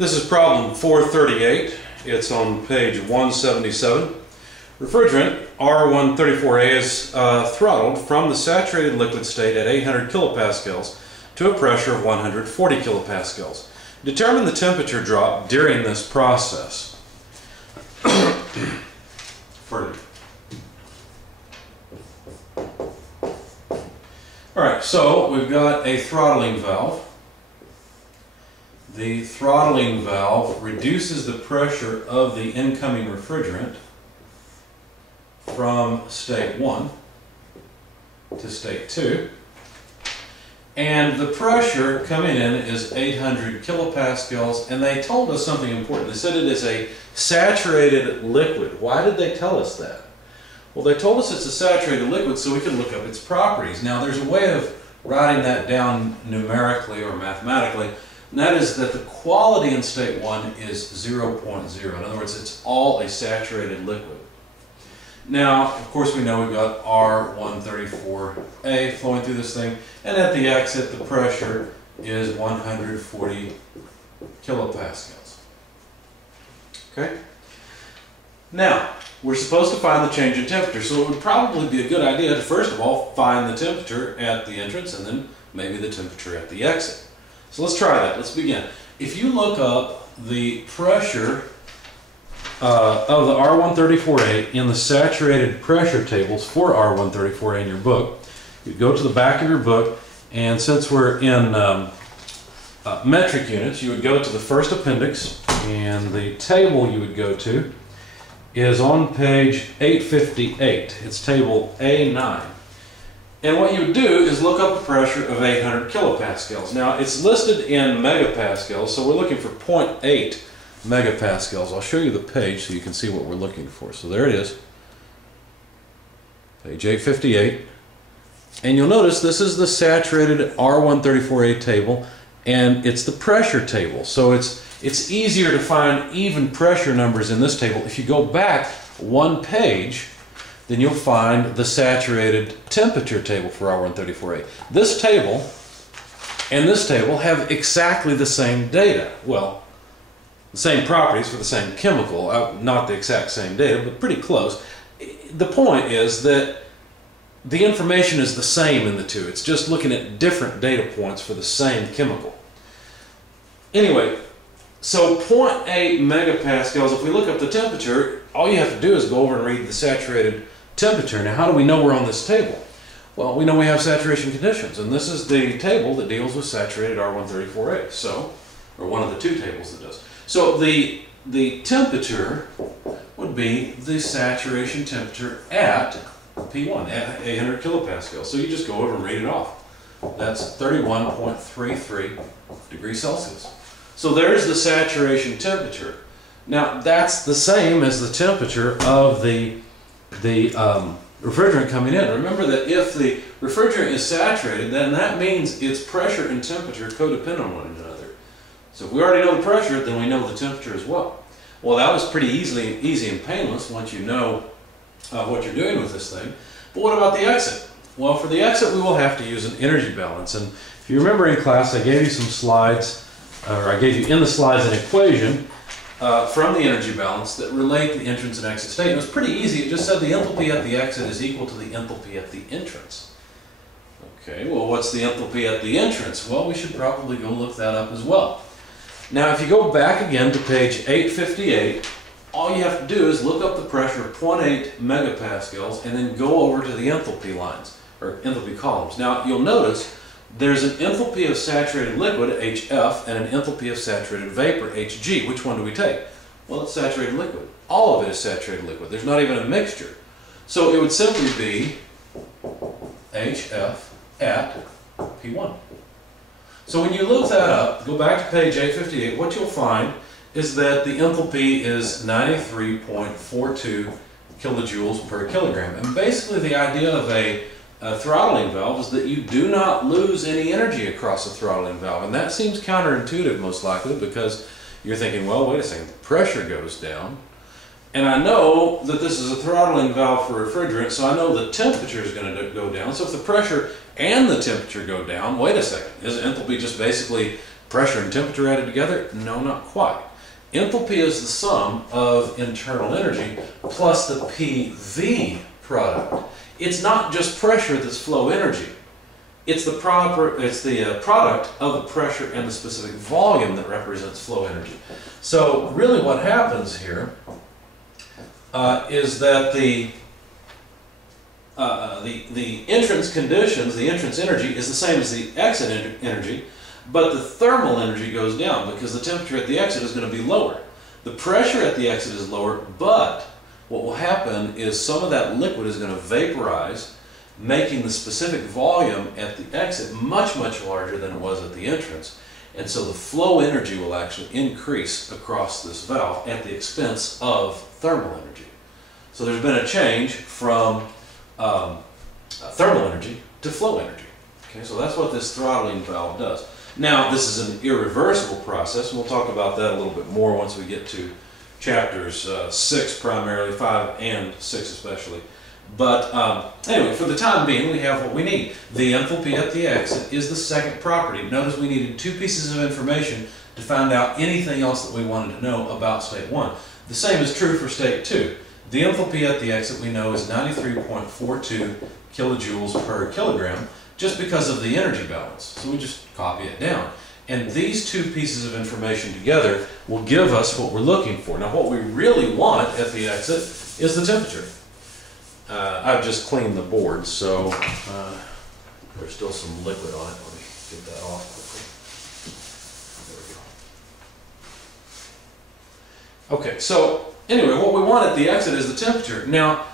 This is problem 438. It's on page 177. Refrigerant R134A is throttled from the saturated liquid state at 800 kilopascals to a pressure of 140 kilopascals. Determine the temperature drop during this process. Alright, so we've got a throttling valve. The throttling valve reduces the pressure of the incoming refrigerant from state 1 to state 2. And the pressure coming in is 800 kilopascals, and they told us something important. They said it is a saturated liquid. Why did they tell us that? Well, they told us it's a saturated liquid so we can look up its properties. Now, there's a way of writing that down numerically or mathematically, and that is that the quality in state 1 is 0.0. In other words, it's all a saturated liquid. Now, of course, we know we've got R134A flowing through this thing, and at the exit, the pressure is 140 kilopascals. Okay? Now, we're supposed to find the change in temperature, so it would probably be a good idea to, first of all, find the temperature at the entrance, and then maybe the temperature at the exit. So let's try that. Let's begin. If you look up the pressure of the R134A in the saturated pressure tables for R134A in your book, you go to the back of your book, and since we're in metric units, you would go to the first appendix, and the table you would go to is on page 858. It's table A9. And what you would do is look up the pressure of 800 kilopascals. Now, it's listed in megapascals, so we're looking for 0.8 megapascals. I'll show you the page so you can see what we're looking for. So there it is, page 858. And you'll notice this is the saturated R134A table, and it's the pressure table. So it's easier to find even pressure numbers in this table. If you go back one page, then you'll find the saturated temperature table for R134A. This table and this table have exactly the same data. Well, the same properties for the same chemical, not the exact same data, but pretty close. The point is that the information is the same in the two. It's just looking at different data points for the same chemical. Anyway, so 0.8 megapascals, if we look up the temperature, all you have to do is go over and read the saturated temperature. Now, how do we know we're on this table? Well, we know we have saturation conditions, and this is the table that deals with saturated R134A, so, or one of the two tables that does. So the temperature would be the saturation temperature at P1, at 800 kilopascals. So you just go over and read it off. That's 31.33 degrees Celsius. So there's the saturation temperature. Now, that's the same as the temperature of the refrigerant coming in. Remember that if the refrigerant is saturated, then that means its pressure and temperature codepend on one another. So if we already know the pressure, then we know the temperature as well. Well, that was pretty easy and painless once you know what you're doing with this thing. But what about the exit? Well, for the exit, we will have to use an energy balance. And if you remember in class, I gave you some slides, or I gave you in the slides an equation from the energy balance that relate the entrance and exit state. And it was pretty easy. It just said the enthalpy at the exit is equal to the enthalpy at the entrance. Okay, well, what's the enthalpy at the entrance? Well, we should probably go look that up as well. Now, if you go back again to page 858, all you have to do is look up the pressure of 0.8 megapascals and then go over to the enthalpy lines, or enthalpy columns. Now, you'll notice there's an enthalpy of saturated liquid, HF, and an enthalpy of saturated vapor, HG. Which one do we take? Well, it's saturated liquid. All of it is saturated liquid. There's not even a mixture. So it would simply be HF at P1. So when you look that up, go back to page 858, what you'll find is that the enthalpy is 93.42 kilojoules per kilogram. And basically the idea of a throttling valve is that you do not lose any energy across a throttling valve. And that seems counterintuitive most likely, because you're thinking, well, wait a second, the pressure goes down. And I know that this is a throttling valve for refrigerant, so I know the temperature is going to go down. So if the pressure and the temperature go down, wait a second, is enthalpy just basically Pressure and temperature added together? No, not quite. Enthalpy is the sum of internal energy plus the PV product. It's not just pressure that's flow energy. It's the product of the pressure and the specific volume that represents flow energy. So really what happens here is that the entrance conditions, the entrance energy, is the same as the exit energy, but the thermal energy goes down because the temperature at the exit is going to be lower. The pressure at the exit is lower, but what will happen is some of that liquid is going to vaporize, making the specific volume at the exit much, much larger than it was at the entrance. And so the flow energy will actually increase across this valve at the expense of thermal energy. So there's been a change from thermal energy to flow energy. Okay, so that's what this throttling valve does. Now, this is an irreversible process, and we'll talk about that a little bit more once we get to chapters 6 primarily, 5 and 6 especially. But anyway, for the time being, we have what we need. The enthalpy at the exit is the second property. Notice we needed 2 pieces of information to find out anything else that we wanted to know about state 1. The same is true for state 2. The enthalpy at the exit we know is 93.42 kilojoules per kilogram just because of the energy balance. So we just copy it down. And these 2 pieces of information together will give us what we're looking for. Now what we really want at the exit is the temperature. I've just cleaned the board, so there's still some liquid on it. Let me get that off quickly. There we go. Okay, so anyway, what we want at the exit is the temperature. Now,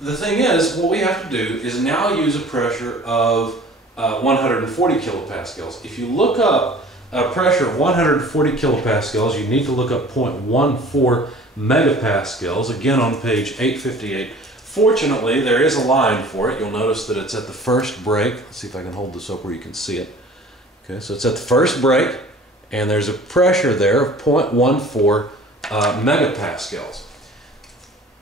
the thing is, what we have to do is now use a pressure of 140 kilopascals. If you look up a pressure of 140 kilopascals, you need to look up 0.14 megapascals, again on page 858. Fortunately, there is a line for it. You'll notice that it's at the first break. Let's see if I can hold this up where you can see it. Okay, so it's at the first break, and there's a pressure there of 0.14 megapascals.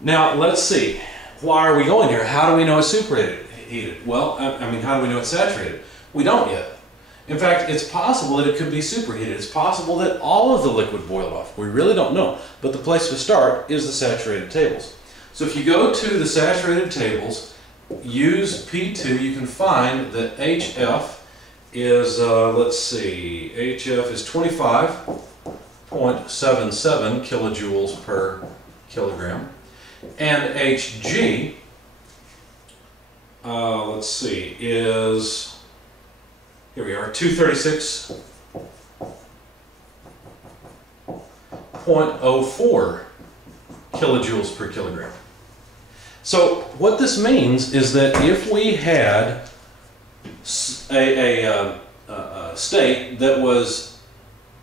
Now, let's see. Why are we going here? How do we know it's superheated? Well, I mean, how do we know it's saturated? We don't yet. In fact, it's possible that it could be superheated. It's possible that all of the liquid boiled off. We really don't know. But the place to start is the saturated tables. So if you go to the saturated tables, use P2, you can find that HF is, let's see, HF is 25.77 kilojoules per kilogram. And Hg, let's see, is, here we are, 236.04 kilojoules per kilogram. So what this means is that if we had a state that was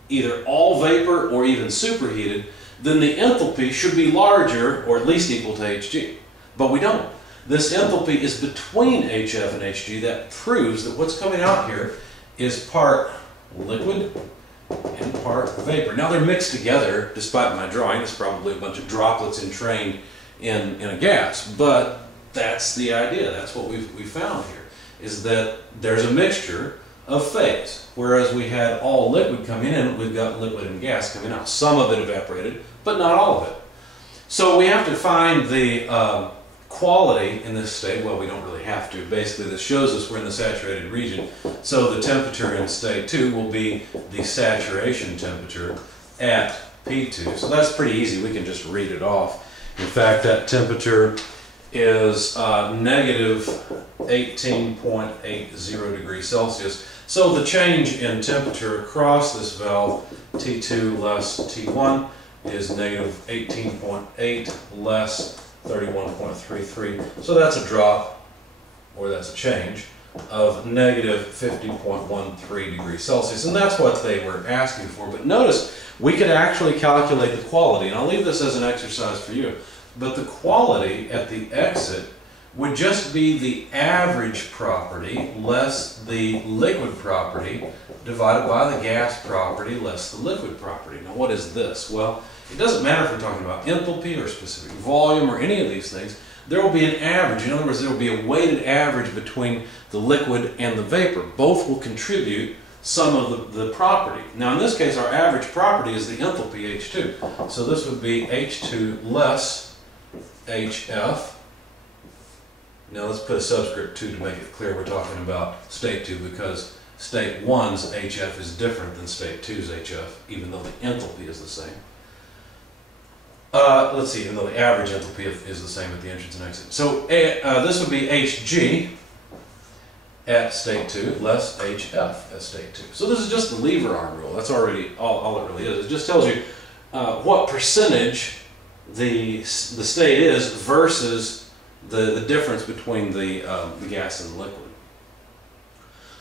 either all vapor or even superheated, then the enthalpy should be larger or at least equal to Hg. But we don't. This enthalpy is between HF and Hg. That proves that what's coming out here is part liquid and part vapor. Now they're mixed together, despite my drawing. It's probably a bunch of droplets entrained in a gas, but that's the idea. That's what we found here, is that there's a mixture of phase. Whereas we had all liquid coming in, we've got liquid and gas coming out. Some of it evaporated, but not all of it. So we have to find the quality in this state. Well, we don't really have to. Basically, this shows us we're in the saturated region. So the temperature in state 2 will be the saturation temperature at P2. So that's pretty easy. We can just read it off. In fact, that temperature is negative 18.80 degrees Celsius. So the change in temperature across this valve, T2 less T1, is negative 18.8 less 31.33. So that's a drop, or that's a change, of negative 50.13 degrees Celsius. And that's what they were asking for. But notice, we could actually calculate the quality. And I'll leave this as an exercise for you. But the quality at the exit would just be the average property less the liquid property divided by the gas property less the liquid property. Now what is this? Well, it doesn't matter if we're talking about enthalpy or specific volume or any of these things. There will be an average. In other words, there will be a weighted average between the liquid and the vapor. Both will contribute sum of the property. Now in this case, our average property is the enthalpy H2. So this would be H2 less HF. Now let's put a subscript 2 to make it clear we're talking about state 2, because state 1's HF is different than state 2's HF, even though the enthalpy is the same. Let's see, even though the average enthalpy is the same at the entrance and exit. So this would be Hg at state 2 less HF at state 2. So this is just the lever arm rule. That's already all it really is. It just tells you what percentage the state is versus the difference between the gas and the liquid.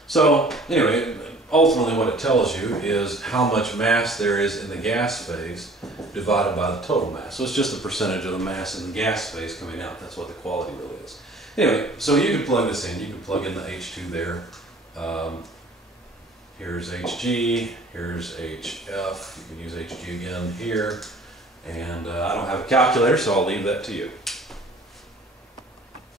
So anyway, ultimately what it tells you is how much mass there is in the gas phase divided by the total mass. So it's just the percentage of the mass in the gas phase coming out. That's what the quality really is. Anyway, so you can plug this in. You can plug in the H2 there. Here's Hg, here's Hf. You can use Hg again here. And I don't have a calculator, so I'll leave that to you.